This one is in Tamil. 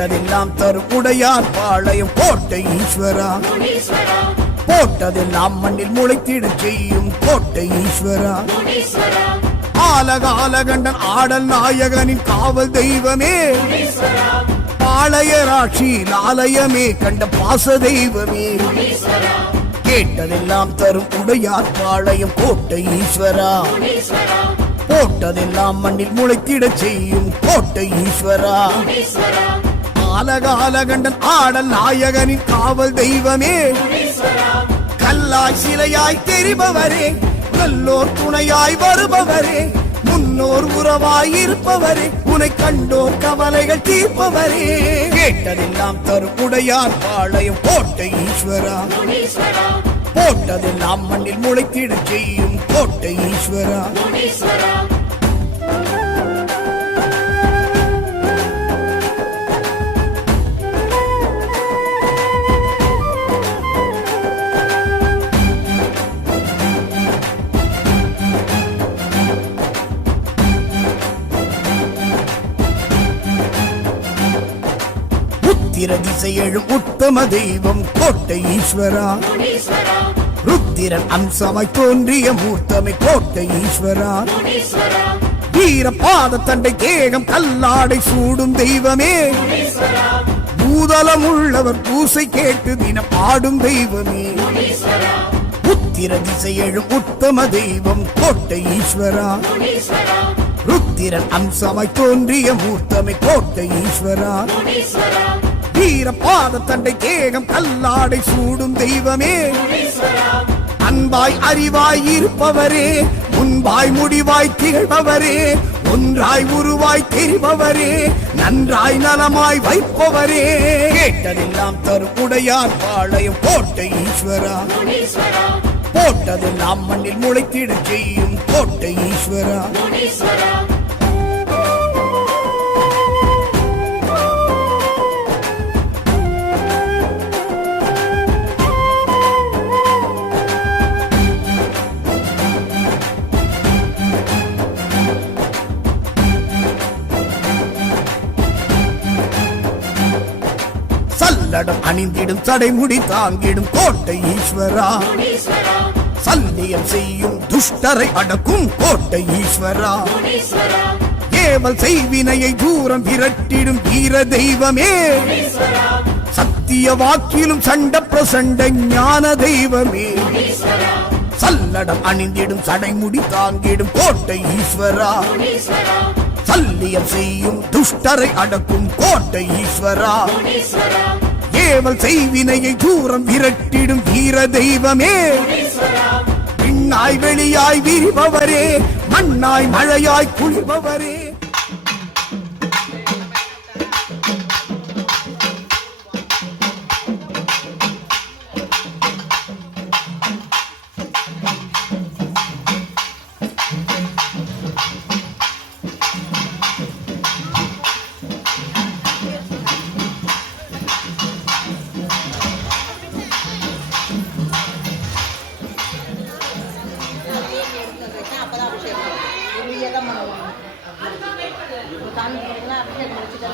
கேட்டதெல்லாம் தரும் உடையார் பாளையம் கோட்டை ஈஸ்வரா. போட்டதெல்லாம் மண்ணில் முளைத்திடச் செய்யும் கோட்டை ஈஸ்வரா. ஆலகாலகண்டன் ஆடல் நாயகனின் காவல் தெய்வமே, பாளையராட்சியில் ஆலயமே கண்ட பாச தெய்வமே. கேட்டதெல்லாம் தரும் உடையார் பாளையம் கோட்டை ஈஸ்வரா. போட்டதெல்லாம் மண்ணில் முளைத்திடச் செய்யும் கோட்டை ஈஸ்வரா. ஆலகாலகண்டன் ஆடல் நாயகனின் காவல் தெய்வமே, கல்லாய் சிலையாய் தெரிபவரே, நல்லோர் துணையாய் வருபவரே, முன்னோர் உறவாய் இருப்பவரே, உனை கண்டோர் கவலைகள் தீர்ப்பவரே. கேட்டதெல்லாம் தரும் உடையார் பாளையம் கோட்டை ஈஸ்வரா. போட்டதெல்லாம் மண்ணில் முளைத்திடச் செய்யும் கோட்டை ஈஸ்வரா. உத்திர திசை எழும் உத்தம தெய்வம் கோட்டை ஈஸ்வரா. ருத்திரன் அம்சமாய் தோன்றிய மூர்த்தமை கோட்டை ஈஸ்வரா. வீர பாத தண்டை தேகம் கல்லாடை சூடும் தெய்வமே, பூதலம் உள்ளவர் பூசை கேட்டு தினம் ஆடும் தெய்வமே. உத்திர திசை எழும் உத்தம தெய்வம் கோட்டை ஈஸ்வரா. ருத்திரன் அம்சமாய் தோன்றிய மூர்த்தமை கோட்டை ஈஸ்வரா. வீர பாத தண்டை தேகம் கல்லாடை சூடும் தெய்வமே, அன்பாய் அறிவாய் இருப்பவரே, முன்பாய் முடிவாய் திகழ்பவரே, ஒன்றாய் உருவாய் தெரிபவரே, நன்றாய் நலமாய் வைப்பவரே. கேட்டதெல்லாம் தரும் உடையார் பாளையம் கோட்டை ஈஸ்வரா. போட்டதெல்லாம் மண்ணில் முளைத்திடச் செய்யும் கோட்டை ஈஸ்வரா. சல்லடம் அணிந்திடும் சடைமுடி தாங்கிடும் கோட்டை ஈஸ்வரா. சல்லியம் செய்யும் துஷ்டரை அடக்கும் கோட்டை ஈஸ்வரா. ஏவல் செய்வினையை தூரம் விரட்டிடும் வீர தெய்வமே, சத்திய வாக்கிலும் சண்ட பிரசண்ட ஞான தெய்வமே. சல்லடம் அணிந்திடும் சடைமுடி தாங்கிடும் கோட்டை ஈஸ்வரா. சல்லியம் செய்யும் துஷ்டரை அடக்கும் கோட்டை ஈஸ்வரா. ஏவல் செய்வினையை தூரம் விரட்டிடும் வீர தெய்வமே, விண்ணாய் வெளியாய் விரிபவரே, மண்ணாய் மழையாய் குளிர்பவரே. சாமி அபிஷேகம் முடிச்சுட்டு